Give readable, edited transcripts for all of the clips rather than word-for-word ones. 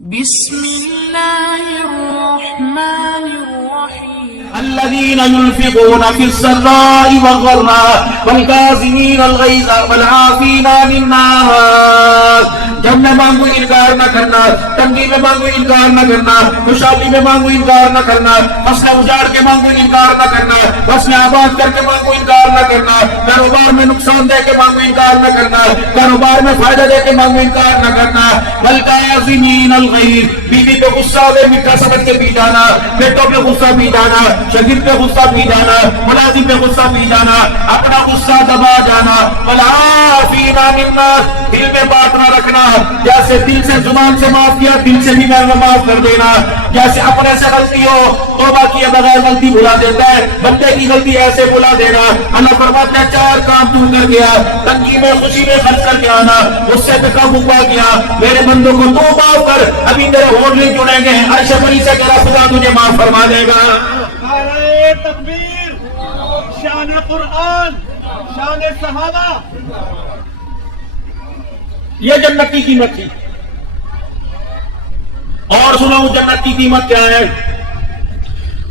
بسم الله الرحمن الرحيم الذين ينفقون في السراء والضراء والكاظمين الغيظ والعافين عن الناس. جب میں مانگو انکار نہ کرنا، تنگی میں مانگو انکار نہ کرنا، خوشحالی میں مانگو انکار نہ کرنا، مسئلہ اجاڑ کے مانگو انکار نہ کرنا، مسئلہ آباد کر کے مانگو انکار نہ کرنا، کاروبار میں نقصان دے کے مانگو انکار نہ کرنا، کاروبار میں فائدہ دے کے مانگو انکار نہ کرنا. والکاظمین الغیظ، بیوی پہ غصہ ہو میٹھا سمجھ کے پی جانا، بیٹوں پہ غصہ پی جانا، شاگرد پہ غصہ پی جانا، ملازم پہ غصہ پی جانا، اپنا غصہ دبا جانا. والعافین عن الناس، دل میں بات نہ رکھنا، جیسے دل سے زبان سے معاف کیا دل سے بھی میں معاف کر دینا. جیسے اپنے سے غلطی ہو توبہ کیے بغیر غلطی بھلا دیتا ہے، بندے کی غلطی ایسے بھلا دینا. اللہ فرماتا ہے چار کام تو کر گیا، تنگی میں خوشی میں خرچ کر کے آنا، اس سے بے قابو ہوا گیا، میرے بندوں کو تو معاف کر، ابھی تیرے ہونٹ نہیں جڑیں گے، عرش بری سے کہا خدا تجھے معاف فرما دے گا. نعرہ تکبیر، شان قرآن، شان صحابہ. یہ جنت کی قیمت تھی. اور سنو جنت کی قیمت کیا ہے؟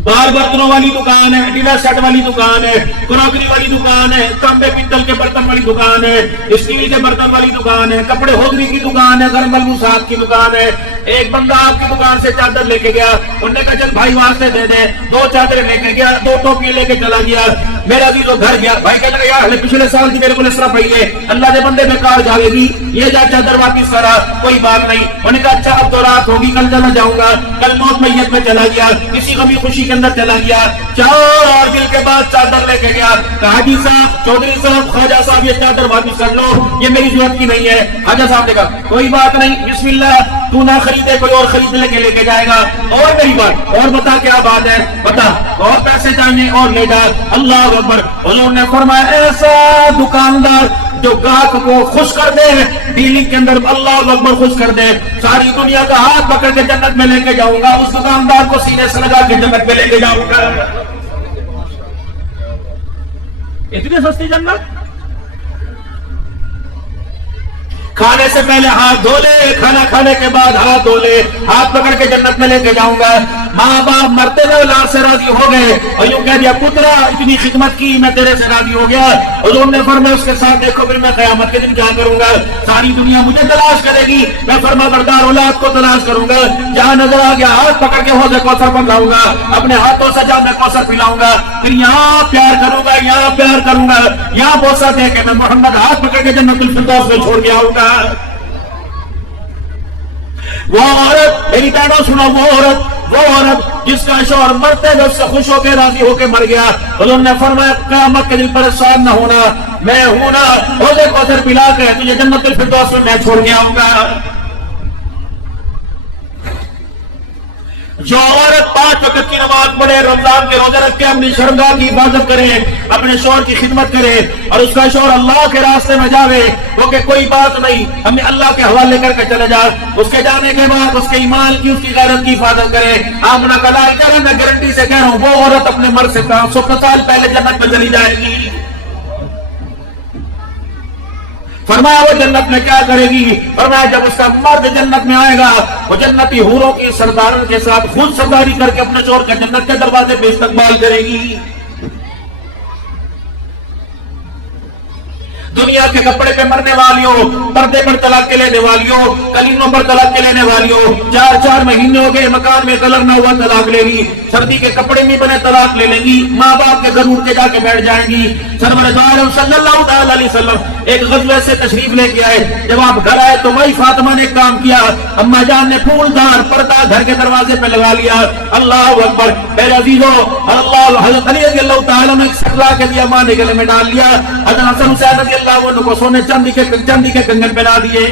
بار برتنوں والی دکان ہے، ڈنر سیٹ والی دکان ہے، کراکری والی دکان ہے، تانبے پیتل کے برتن والی دکان ہے، اسٹیل کے برتن والی دکان ہے، کپڑے ہوگری کی دکان ہے، گھر ملبوسات کی دکان ہے. ایک بندہ آپ کی دکان سے چادر لے کے گیا، انہوں نے کہا چل بھائی واسطے دے دیں، دو چادریں لے کے گیا، دو ٹوپیاں لے کے چلا گیا. میرا بھی تو گھر گیا، بھائی کہنے لگا یار پچھلے سال کی میرے کو اس طرح پڑی ہے، اللہ دے بندے بیکار جاوے گی، یہ جا چادر واپس کرا، کوئی بات نہیں. انہوں نے کہا اچھا اب تو رات ہوگی، کل چلا جاؤں گا. کل موت میت میں چلا گیا، کسی غمی خوشی کے اندر چلا گیا. 4 دن کے بعد چادر لے کے گیا، کہا حاجی صاحب، چودھری صاحب، خواجہ صاحب یہ چادر واپس کر لو، یہ میری ضرورت کی نہیں ہے. خواجہ صاحب نے کہا کوئی بات نہیں، بسم اللہ، تو نہ خریدے کوئی اور خرید لے کے جائے گا. اور میری بات اور بتا کیا بات ہے، بتا اور پیسے چاہیے اور لے جا. اللہ اکبر. حضور نے فرمایا ایسا دکاندار جو گاہک کو خوش کر دے، ڈیلنگ کے اندر اللہ اکبر خوش کر دے، ساری دنیا کا ہاتھ پکڑ کے جنت میں لے کے جاؤں گا، اس دکاندار کو سینے سے لگا کے جنت میں لے کے جاؤں گا. اتنی سستی جنت. کھانے سے پہلے ہاتھ دھو لے، کھانا کھانے کے بعد ہاتھ دھو لے، ہاتھ پکڑ کے جنت میں لے کے جاؤں گا. ماں باپ مرتے ہوئے اولاد سے راضی ہو گئے اور یوں کہہ دیا پترا اتنی خدمت کی میں تیرے سے راضی ہو گیا. حضور نے فرمایا اس کے ساتھ دیکھو پھر میں قیامت کے دن کیا کروں گا. ساری دنیا مجھے تلاش کرے گی، میں فرما بردار اولاد کو تلاش کروں گا. جہاں نظر آ گیا ہاتھ پکڑ کے حوض کوثر پر لاؤں گا، اپنے ہاتھوں سے جام میں کوثر پلاؤں گا. پھر یہاں پیار کروں گا، یہاں پیار کروں گا، یہاں بوسہ دے کے میں محمد ہاتھ پکڑ کے جنت الفردوس میں چھوڑ کے آؤں گا. وہ عورت، میری بہنوں سنو، وہ عورت جس کا شوہر مرتے ہوئے اس سے خوش ہو کے راضی ہو کے مر گیا، حضور نے فرمایا قیامت کے دن پریشان نہ ہونا، میں ہوں نا، حوض کوثر پلا کے تجھے جنت الفردوس میں چھوڑ کے آؤں گا. جو عورت 5 وقت کی نماز پڑھے، رمضان کے روزے رکھ کے اپنی شرمگاہ کی حفاظت کرے، اپنے شوہر کی خدمت کرے اور اس کا شوہر اللہ کے راستے میں جاوے، وہ کہ کوئی بات نہیں ہمیں اللہ کے حوالے کر کے چلے جا، اس کے جانے کے بعد اس کے ایمان کی، اس کی غیرت کی حفاظت کرے. آمنہ کا لال کرے، میں گارنٹی سے کہہ رہا ہوں وہ عورت اپنے مرد سے 100 سال پہلے جنت میں چلی جائے گی. فرمایا وہ جنت میں کیا کرے گی؟ فرمایا جب اس کا مرد جنت میں آئے گا وہ جنتی حوروں کی سرداروں کے ساتھ خود سرداری کر کے اپنے شوہر کے جنت کے دروازے پہ استقبال کرے گی. دنیا کے کپڑے پہ مرنے والیوں، پردے پر طلاق کے لینے والیوں، کلینوں پر طلاق کے لینے والیوں، 4 مہینے ہو گئے مکان میں کلر نہ ہوا طلاق لے گی، سردی کے کپڑے نہیں بنے طلاق لے لیں گی، ماں باپ کے گھر اٹھ کے جا کے بیٹھ جائیں گی. سرور دو عالم صلی اللہ تعالی علیہ وسلم ایک غزوے سے تشریف لے کے آئے، جب آپ گھر آئے تو وہی فاطمہ نے کام کیا، اما جان نے پھولدار پردہ گھر کے دروازے پہ لگا لیا. اللہ اکبر. میرے عزیزو، حضرت علی رضی اللہ تعالیٰ نے سکلا کے دیا، ماں نے گلے میں ڈال لیا. حضرت حسن حسین رضی اللہ عنہ کو سونے چاندی کے کنگن پہنا دیے.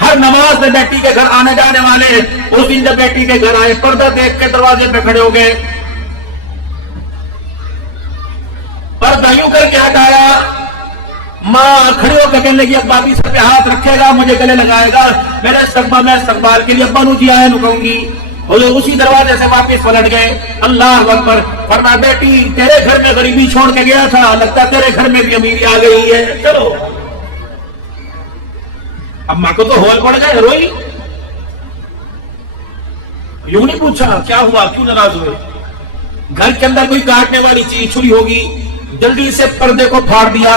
ہر نماز میں بیٹی کے گھر آنے جانے والے اس دن جب بیٹی کے گھر آئے پردہ دیکھ کے دروازے پہ کھڑے ہو گئے، پردہ یوں کر کے ہٹایا. ماں کھڑی ہو کے کہنے لگی ابا بھی سر پہ ہاتھ رکھے گا، مجھے گلے لگائے گا، میرے استقبال کے لیے ابا نو جی آئے نو کہوں گی. حضور اسی دروازے سے واپس پلٹ گئے. اللہ اکبر. فرمایا بیٹی تیرے گھر میں غریبی چھوڑ کے گیا تھا، لگتا تیرے گھر میں بھی امیری آ گئی ہے، چلو. اماں کو تو ہول پڑ گئے، روئی. یوں نہیں پوچھا کیا ہوا کیوں ناراض ہوئے. گھر کے اندر کوئی کاٹنے والی چیز چھری ہوگی, جلدی سے پردے کو پھاڑ دیا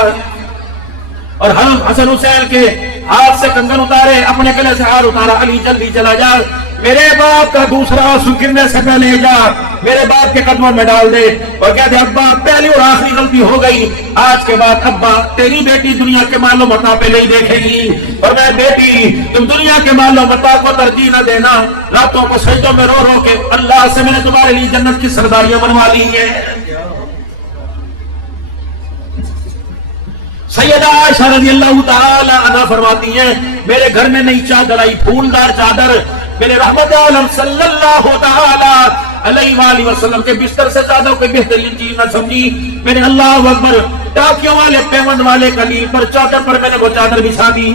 اور حسن حسین کے ہاتھ سے کنگن اتارے, اپنے گلے سے ہار اتارا, علی جلدی چلا جا, میرے باپ کا دوسرا آنسو گرنے سے پہلے جا, میرے باپ کے قدموں میں ڈال دے اور کہتے ابا پہلی اور آخری غلطی ہو گئی, آج کے بعد ابا تیری بیٹی دنیا کے مال و متاع پہ نہیں دیکھے گی, اور میں بیٹی تم دنیا کے مال و متاع کو ترجیح نہ دینا, راتوں کو سجدوں میں رو رو کے اللہ سے میں نے تمہارے لیے جنت کی سرداریاں بنوا لی ہیں. سیدہ عائشہ رضی اللہ تعالی عنہا فرماتی ہیں میرے گھر میں نئی چادر آئی, پھولدار چادر, میرے رحمت عالم صلی اللہ تعالی علیہ وآلہ وسلم کے بستر سے زیادہ کوئی بہترین چیز نہ سمجھی. میں نے اللہ اکبر ٹاکیوں والے پیمند والے کلیم پر چادر پر میں نے وہ چادر بچھا دی.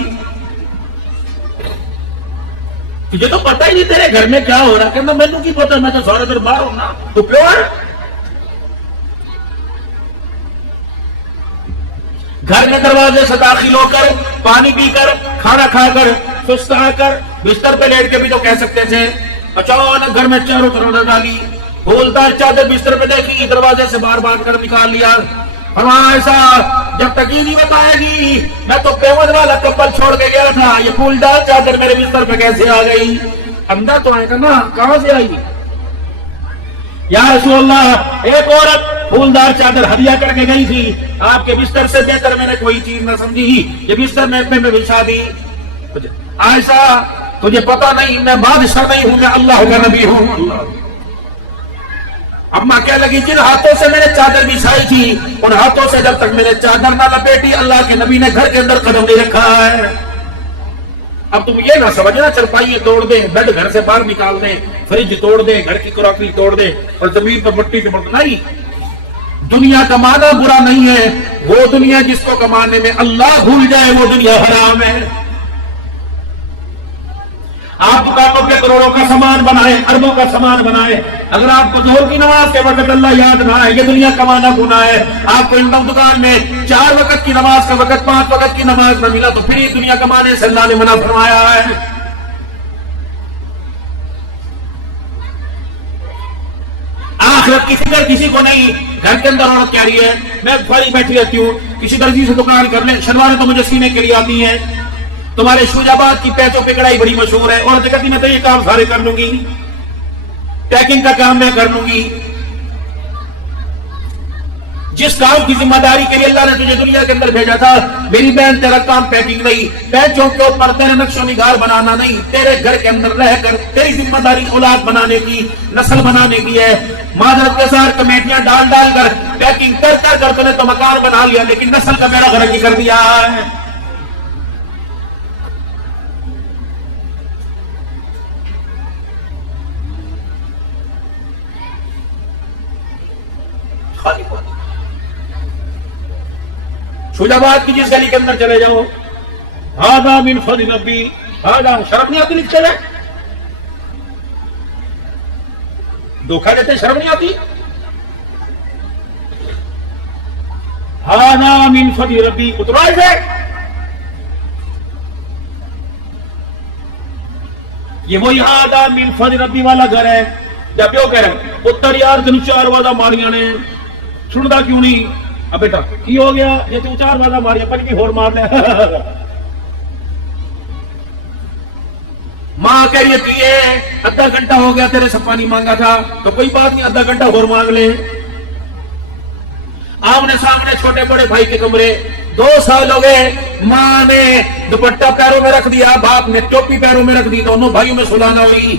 تجھے تو پتہ ہی نہیں تیرے گھر میں کیا ہو رہا, کہنا میں نے کی پتہ, میں تو سارا دن باہر ہوں نا, تو پیور گھر میں دروازے سے داخل ہو کر پانی پی کر کھانا کھا کر سست آ کر بستر پہ لیٹ کے بھی تو کہہ سکتے تھے. اچانک گھر میں چاروں طرف ڈالی, پھولدار چادر بستر پہ دیکھی, دروازے سے بار بار کر نکال لیا. فرمایا ایسا جب تک یہ نہیں بتائے گی میں تو پیمند والا کمبل چھوڑ کے گیا تھا, یہ پھولدار چادر میرے بستر پہ کیسے آ گئی؟ اندر تو آئے گا نا, کہاں سے آئی؟ یا رسول اللہ ایک عورت پھولدار چادر ہدیہ کر کے گئی تھی, آپ کے بستر سے بہتر میں نے کوئی چیز نہ سمجھی, یہ بستر میں اپنے میں بچھا دی. عائشہ تجھے پتا نہیں میں بادشاہ نہیں ہوں, میں اللہ کا نبی ہوں. اما کہنے لگی جن ہاتھوں سے میں نے چادر بچھائی تھی ان ہاتھوں سے جب تک میں نے چادر نہ لپیٹی اللہ کے نبی نے گھر کے اندر قدم نہیں رکھا ہے. اب تم یہ نہ سمجھنا چرپائی توڑ دیں, بیڈ گھر سے باہر نکال دیں, فریج توڑ دیں, گھر کی کراکری توڑ دیں اور زمین پر مٹی کے برتن, نہیں. دنیا کمانا برا نہیں ہے, وہ دنیا جس کو کمانے میں اللہ بھول جائے وہ دنیا حرام ہے. آپ دکانوں کے کروڑوں کا سامان بنائیں, اربوں کا سامان بنائیں, اگر آپ کو ظہر کی نماز کے وقت اللہ یاد نہ آئے یہ دنیا کمانا گناہ ہے. آپ کو انکم دکان میں 4 وقت کی نماز کا وقت 5 وقت کی نماز نہ ملا تو پھر یہ دنیا کمانے سے اللہ نے منع فرمایا ہے. آخرت کی فکر کسی کو نہیں. گھر کے اندر عورت کہہ رہی ہے میں خالی بیٹھی رہتی ہوں, کسی درزی سے دکان کر لیں, شلواریں تو مجھے سینے کے لیے آتی ہیں, تمہارے شوج آباد کی پیچوں پہ کڑائی بڑی مشہور ہے, عورت کہتی میں تو یہ کام سارے کر لوں گی, پیکنگ کا کام میں کر لوں گی. جس کام کی ذمہ داری کے لیے اللہ نے تجھے دنیا کے اندر بھیجا تھا, میری بہن تیرا کام پیکنگ نہیں, پیچوں کے اوپر تیرے نقش و نگار بنانا نہیں, تیرے گھر کے اندر رہ کر تیری ذمہ داری اولاد بنانے کی, نسل بنانے کی ہے. معذرت کے ساتھ کمیٹیاں ڈال ڈال کر پیکنگ کر کر تو نے تو مکان بنا لیا لیکن نسل کا میرا غرق ہی کر دیا ہے. شوجاباد کی جس گلی کے اندر چلے جاؤ, ہاذا من فضل ربی, ہاذا شرم نہیں آتی لکھتے ہیں, دھوکہ دیتے شرم نہیں آتی. ہاذا من فضل ربی, اترو ایسے. یہ وہی ہاذا من فضل ربی والا گھر ہے. جب یہ کہہ رہے اتر یار تین 4 وعدہ ماریاں نے, سندا کیوں نہیں؟ اب بیٹا کی ہو گیا, یہ تو 4 وعدہ ماریا 5 ہور مار لے. ماں کہہ رہی ہے آدھا گھنٹہ ہو گیا تیرے سے پانی مانگا تھا, تو کوئی بات نہیں آدھا گھنٹہ اور مانگ لے. آمنے سامنے چھوٹے بڑے بھائی کے کمرے, 2 سال ہو گئے, ماں نے دوپٹہ پیروں میں رکھ دیا, باپ نے ٹوپی پیروں میں رکھ دی, دونوں بھائیوں میں سلانا ہوئی.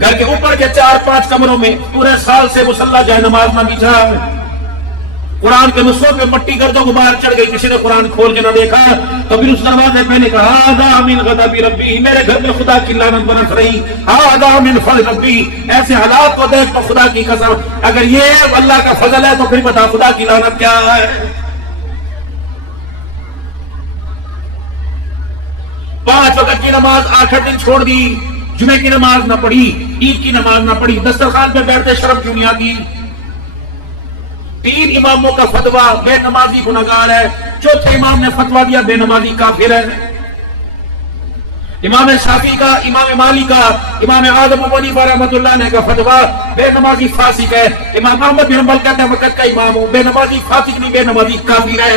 گھر کے اوپر کے 4-5 کمروں میں پورے سال سے مصلی جائے نماز نہ بچھا, قرآن کے نسخوں پہ مٹی گردوں غبار چڑھ گئی, کسی نے قرآن کھول کے نہ دیکھا. تو پھر اس دروازے پہ نے کہا ہاذا من غضب ربی, میرے گھر میں خدا کی لعنت برس رہی, ہاذا من فضل ربی. ایسے حالات کو دیکھ تو خدا کی قسم اگر یہ اللہ کا فضل ہے تو پھر بتا خدا کی لعنت کیا ہے. 5 وقت کی نماز آخر دن چھوڑ دی, جمعے کی نماز نہ پڑھی, عید کی نماز نہ پڑھی, دسترخوان پہ بیٹھتے شرم کیوں نہیں آتی. 3 اماموں کا فتویٰ بے نمازی گناہگار ہے, 4تھے امام نے فتویٰ دیا بے نمازی کافر ہے. امام شافعی کا، امام مالک کا، امام اعظم ابو حنیفہ رحمۃ اللہ نے کا فتویٰ بے نمازی فاسق ہے. امام احمد بن حنبل کہتے ہیں وقت کا امام ہوں، بے نمازی فاسق نہیں، بے نمازی کافر ہے.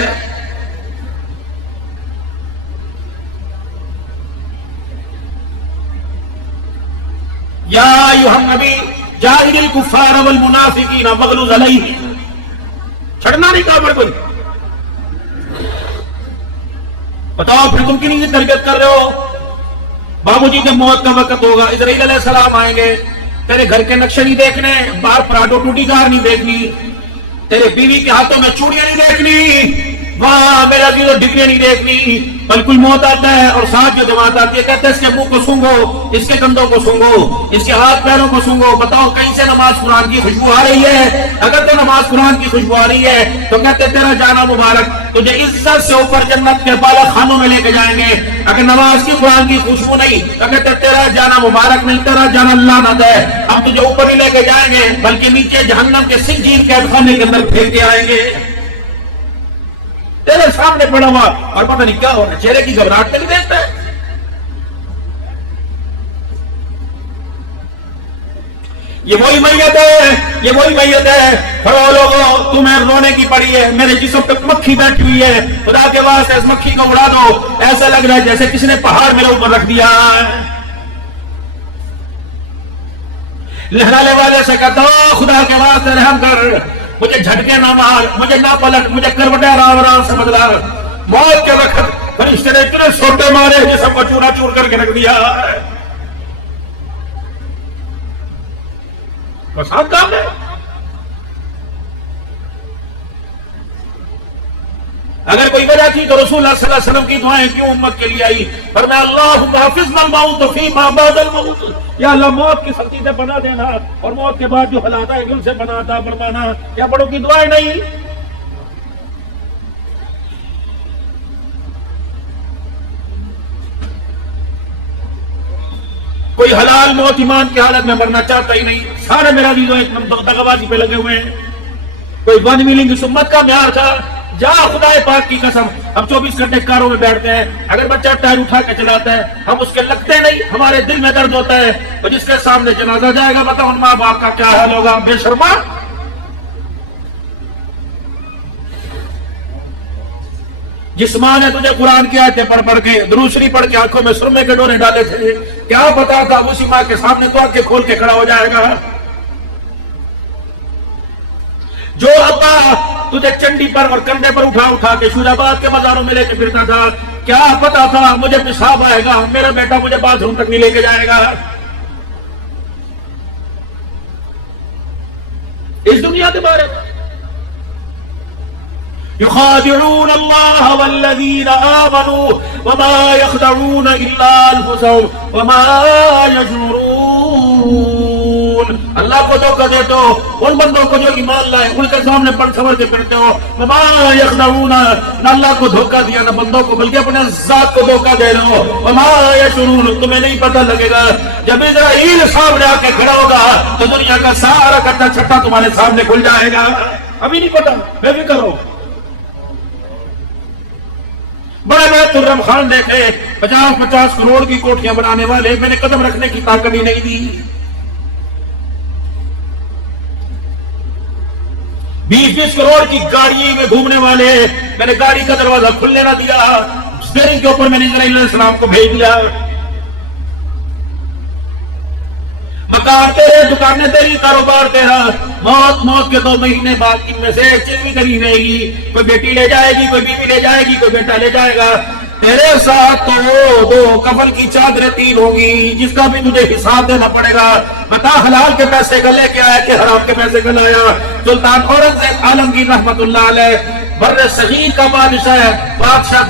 یا ایھا النبی جاہد الکفار والمنافقین واغلظ علیہم. چھڑنا نہیں کافر کوئی. بتاؤ پھر تم کی نہیں تربیت کر رہے ہو؟ بابو جی جب موت کا وقت ہوگا اسرائیل علیہ السلام آئیں گے، تیرے گھر کے نقشے نہیں دیکھنے، باہر پراٹو ٹوٹی کار نہیں دیکھنی، تیرے بیوی کے ہاتھوں میں چوڑیاں نہیں دیکھنی، وہاں میرا بھی ڈگریاں نہیں دیکھنی. بالکل موت آتا ہے اور ساتھ جو جماعت آتی ہے کہتے ہیں اس کے منہ کو سونگو، اس کے کندھوں کو سونگو، اس کے ہاتھ پیروں کو سونگو. بتاؤ کہیں سے نماز قرآن کی خوشبو آ رہی ہے؟ اگر تو نماز قرآن کی خوشبو آ رہی ہے تو کہتے تیرا جانا مبارک، تجھے عزت سے اوپر جنت کے بالا خانوں میں لے کے جائیں گے. اگر نماز کی قرآن کی خوشبو نہیں تو کہتے تیرا جانا مبارک نہیں، تیرا جانا لعنت ہے، ہم تجھے اوپر ہی لے کے جائیں گے بلکہ نیچے جہنم کے سجین قید خانے کے اندر پھینک کے آئیں گے. تیرے سامنے پڑا ہوا اور پتہ نہیں کیا ہو رہا ہے، چہرے کی گھبراہٹ نہیں دیکھتا ہے. یہ وہی میت ہے، یہ وہی میت ہے. فرو لوگوں تمہیں رونے کی پڑی ہے، میرے جسم پہ مکھی بیٹھی ہوئی ہے، خدا کے واسطے اس مکھی کو اڑا دو. ایسا لگ رہا ہے جیسے کسی نے پہاڑ میرے اوپر رکھ دیا. لہرانے والے سے کہتا ہو خدا کے واسطے رحم کر، مجھے جھٹکے نہ مار، مجھے نہ پلٹ، مجھے کروٹیں آرام آرام سے بدلا. موت کے وقت فرشتے نے اتنے سوٹے مارے جسم کو چورا چور کر کے رکھ دیا. آسان کام ہے. اگر کوئی وجہ تھی تو رسول اللہ صلی اللہ علیہ وسلم کی دعائیں کیوں امت کے لیے آئی؟ فرمایا اللہم حافظنا الموت فیما بعد الموت، یا اللہ موت کی سختی سے بنا دینا اور موت کے بعد جو حالات آئے گی ان سے بنا عطا فرمانا. کیا بڑوں کی دعائیں نہیں؟ کوئی حلال موت ایمان کی حالت میں مرنا چاہتا ہی نہیں. سارے میرا بھی دغابازی پہ لگے ہوئے ہیں. کوئی 1 ملین کی امت کا معیار تھا. جا خدا پاک کی قسم، ہم 24 گھنٹے کاروں میں بیٹھتے ہیں، اگر بچہ ٹائر اٹھا کے چلاتا ہے ہم اس کے لگتے نہیں، ہمارے دل میں درد ہوتا ہے. تو جس کے سامنے جنازہ جائے گا بتاؤ ان ماں باپ کا کیا حال ہوگا؟ بے شرما. جس ماں نے تجھے قرآن کی آیتیں پڑھ پڑھ کے درود شریف پڑھ کے آنکھوں میں سرمے کے ڈورے ڈالے تھے، کیا پتا تھا اسی ماں کے سامنے تو آنکھیں کھول کے کھڑا ہو جائے گا. جو ابا تجھے چنڈی پر اور کندھے پر اٹھا اٹھا کے شوراباد کے مزاروں میں لے کے پھرتا تھا، کیا پتا تھا مجھے پیشاب آئے گا، میرا بیٹا مجھے باتھ روم تک نہیں لے کے جائے گا. اس دنیا کے بارے میں يخادعون الله والذين آمنوا وما يخدعون إلا أنفسهم وما يشعرون. اللہ کو دھوکہ دیتے ہو ان بندوں کو جو ایمان لائے، ان کے سامنے پن سنور کے پھرتے ہو. وما يخدعون، نہ اللہ کو دھوکہ دیا نہ بندوں کو، بلکہ اپنے ذات کو دھوکہ دے رہے ہو. وما يشعرون، تمہیں نہیں پتہ لگے گا جب اسرائیل سامنے آ کے کھڑا ہوگا تو دنیا کا سارا کٹا چھٹا تمہارے سامنے کھل جائے گا. ابھی نہیں پتا، بے فکر ہو. بڑے بڑے ترم خان دیکھے 50-50 کروڑ کی کوٹھیاں بنانے والے، میں نے قدم رکھنے کی طاقت ہی نہیں دی. 20-20 کروڑ کی گاڑی میں گھومنے والے، میں نے گاڑی کا دروازہ کھلنے نہ دیا. اسٹیئرنگ کے اوپر میں نے اسرائیل علیہ السلام کو بھیج دیا. مکان تیرے، دکانیں تیری، کاروبار تیرا. موت کے 2 مہینے بعد ان میں سے ایک چیز بھی نہیں رہے گی. کوئی بیٹی لے جائے گی، کوئی بیوی لے جائے گی، کوئی بیٹا لے جائے گا. تیرے ساتھ تو 2 کفن کی چادریں 3 ہوں گی جس کا بھی تجھے حساب دینا پڑے گا. بتا حلال کے پیسے کا لے کے آیا کہ حرام کے پیسے کا لایا. سلطان اورنگزیب عالمگیر رحمت اللہ علیہ بر صغیر کا بادشاہ ہے، بادشاہ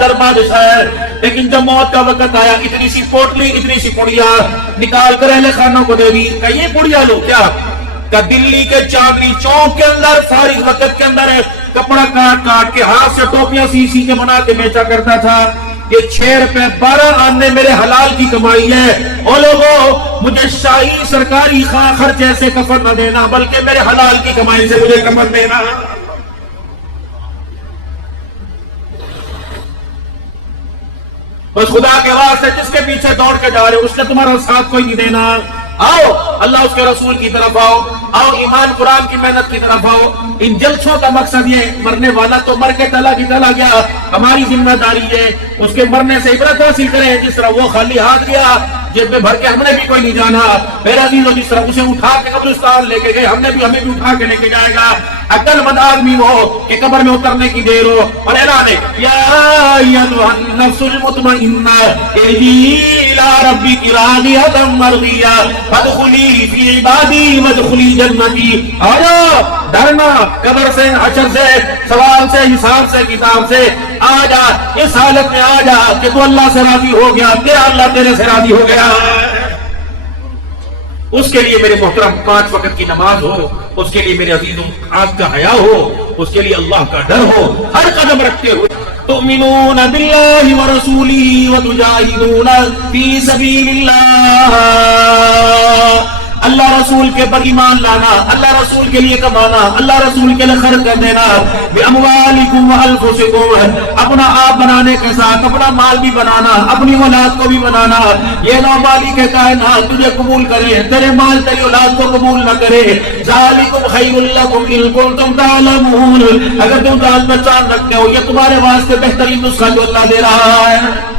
در بادشاہ ہے. لیکن جب موت کا وقت آیا اتنی سی پوٹلی، اتنی سی پڑیا نکال کر اہل خانوں کو دے دی. کہ یہ پڑیا لو کیا؟ کہ دلی کے چاندنی چوک کے اندر فارغ وقت کے اندر کپڑا کاٹ کاٹ کے ہاتھ سے ٹوپیاں سی کے بنا کے بیچا کرتا تھا. یہ 6 روپے 12 آنے میرے حلال کی کمائی ہے. او لوگوں مجھے شاہی سرکاری خرچے سے کفن نہ دینا بلکہ میرے حلال کی کمائی سے مجھے کفن دینا. بس خدا کے واسطے جس کے پیچھے دوڑ کے جا رہے ہو اس نے تمہارا ساتھ کوئی نہیں دینا. آؤ اللہ اس کے رسول کی طرف آؤ ایمان قرآن کی محنت کی طرف آؤ. ان جلسوں کا مقصد یہ مرنے والا تو مر کے چلا گیا, ہماری ذمہ داری ہے اس کے مرنے سے عبرت حاصل کریں. جس طرح وہ خالی ہاتھ گیا جیب میں بھر کے ہم نے بھی کوئی نہیں جانا. میرا عزیزو جس طرح اسے اٹھا کے قبرستان لے کے گئے ہمیں بھی اٹھا کے لے کے جائے گا. عقل مند آدمی ہو کہ قبر میں اترنے کی دیر ہو اور اعلان ہے یا ایھا النفس المطمئنہ ارجعی الی ربک راضیۃ مرضیہ فادخلی فی عبادی وادخلی جنتی. آجا ڈرنا قبر سے, حشر سے, سوال سے, حساب سے, کتاب سے. آ جا اس حالت میں آ جا کہ تو اللہ سے راضی ہو گیا, تیرا اللہ تیرے سے راضی ہو گیا. اس کے لیے میرے محترم 5 وقت کی نماز ہو, اس کے لیے میرے عزیزوں آگ کا حیا ہو, اس کے لیے اللہ کا ڈر ہو. ہر قدم رکھتے ہوئے تؤمنون باللہ ورسولہ وتجاہدون فی سبیل اللہ. اللہ رسول کے پر ایمان لانا, اللہ رسول کے لیے کمانا, اللہ رسول کے لیے خرچ کر دینا. بِأَمْوَالِكُمْ وَأَنفُسِكُمْ, اپنا آپ بنانے کے ساتھ اپنا مال بھی بنانا, اپنی اولاد کو بھی بنانا. یہ نو مالک کائنات تجھے قبول کرے, تیرے مال تیری اولاد کو قبول نہ کرے. ذَلِكُمْ خَيْرٌ لَكُمْ إِن كُنتُمْ تَعْلَمُونَ, اگر تم جان پہچان رکھتے ہو یہ تمہارے واسطے بہترین نسخہ جو اللہ دے رہا ہے.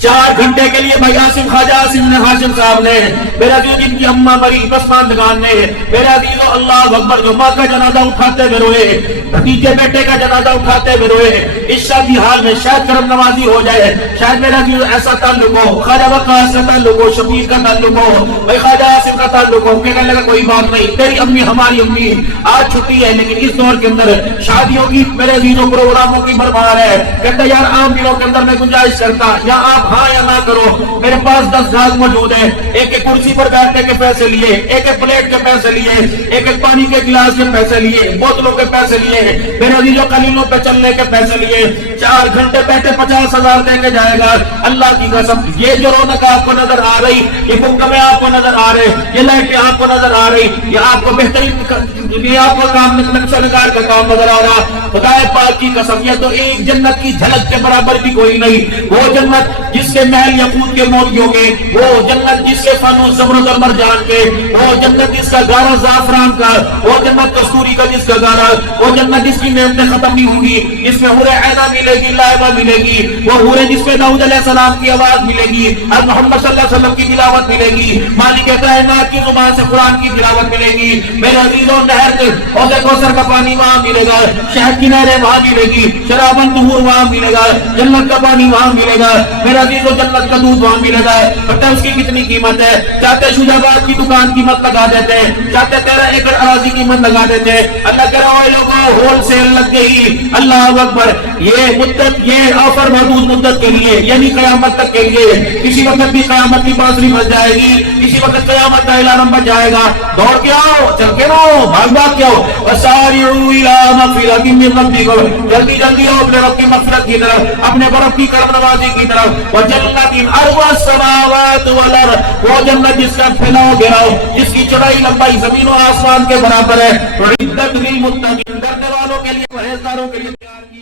چار گھنٹے کے لیے بھائی آصف خواجہ آصف نے ہاشم صاحب نے, میرا عزیز جن کی اماں مری پسماندگان نے, میرا عزیز اللہ اکبر جو ماں کا جنازہ اٹھاتے ہوئے روئے, بھتیجے بیٹے کا جنازہ اٹھاتے ہوئے روئے. اس شادی حال میں شاید کرم نوازی ہو جائے, شاید میرا عزیز ایسا تعلق ہو, خواجہ وقاص کا تعلق ہو, شبیر کا تعلق ہو, بھائی خواجہ آصف کا تعلق ہو, کہنے لگا کوئی بات نہیں, تیری امی ہماری امی, آج چھٹی ہے لیکن اس دور کے اندر شادیوں کی میرے عزیزوں پروگراموں کی بھرمار ہے. کہتا یار عام دنوں کے اندر میں گنجائش کرتا یا آپ ہاں یا نہ کرو, میرے پاس 10 گھاس موجود ہیں, ایک ایک کرسی پر بیٹھنے کے پیسے لیے, ایک ایک پلیٹ کے پیسے لیے, ایک ایک پانی کے گلاس کے پیسے لیے, بوتلوں کے پیسے لیے, میرے عزیزوں قلیلوں پہ چلنے کے پیسے لیے. 4 گھنٹے بیٹھے 50,000 دیں گے جائے گا. اللہ کی قسم یہ جو رونق آپ کو نظر آ رہی, یہ گمگمے آپ کو نظر آ رہے, یہ لائٹیں آپ کو نظر آ رہی, یہ آپ کو بہترین, یہ آپ کا کام نقشہ نگار کا کام نظر آ رہا. خدا پاک کی قسم یہ تو ایک جنت کی جھلک کے برابر بھی کوئی نہیں. وہ جنت جس کے محل یقوت کے موتیوں کے, وہ جنت جس کے فن و زمرد اور مرجان کے, وہ جنت جس کا گارا زعفران کا, وہ جنت کستوری کا جس کا گارا, وہ جنت جس کی نعمتیں ختم نہیں ہوں گی, جس میں حور عینہ ملے گی, لائبہ ملے گی, وہ حور جس میں داؤد علیہ السلام کی آواز ملے گی, اور محمد صلی اللہ علیہ وسلم کی تلاوت ملے گی, مالک کائنات کی زبان سے قرآن کی تلاوت ملے گی. میرے عزیزوں نہر حوض کوثر کا پانی وہاں ملے گا, شہد کی نہریں وہاں ملے گی, شراباً طہور وہاں ملے گا, جنت کا پانی وہاں ملے گا. میرا عزیزوں جنت کا دودھ وہاں ملے گا. پتہ اس کی کتنی قیمت ہے؟ چاہتے شجاباد کی دکان قیمت لگا دیتے ہیں, چاہتے 13 ایکڑ اراضی قیمت لگا دیتے ہیں. اللہ کہہ رہا ہے لوگوں ہول سیل لگ گئی. اللہ اکبر, یہ مدت, یہ آفر محدود مدت کے لیے, یعنی قیامت تک کے لیے. کسی وقت بھی قیامت کی بانسری بج جائے گی, کسی وقت قیامت کا اعلان بج جائے گا. دوڑ کے آؤ, چل کے رہو, بھاگ بھاگ کے آؤ. وسارعوا الی مغفرۃ من ربکم, جلدی جلدی آؤ اپنے رب کی مغفرت کی طرف, اپنے رب کی کرم نوازی کی طرف. وجنت ارضها السماوات والارض, وہ جنت جس کا پھیلاؤ گھیراؤ, جس کی چوڑائی لمبائی زمین و آسمان کے برابر ہے. عدت للمتقین, ڈرنے والوں کے لیے, پرہیزگاروں کے لیے تیار کی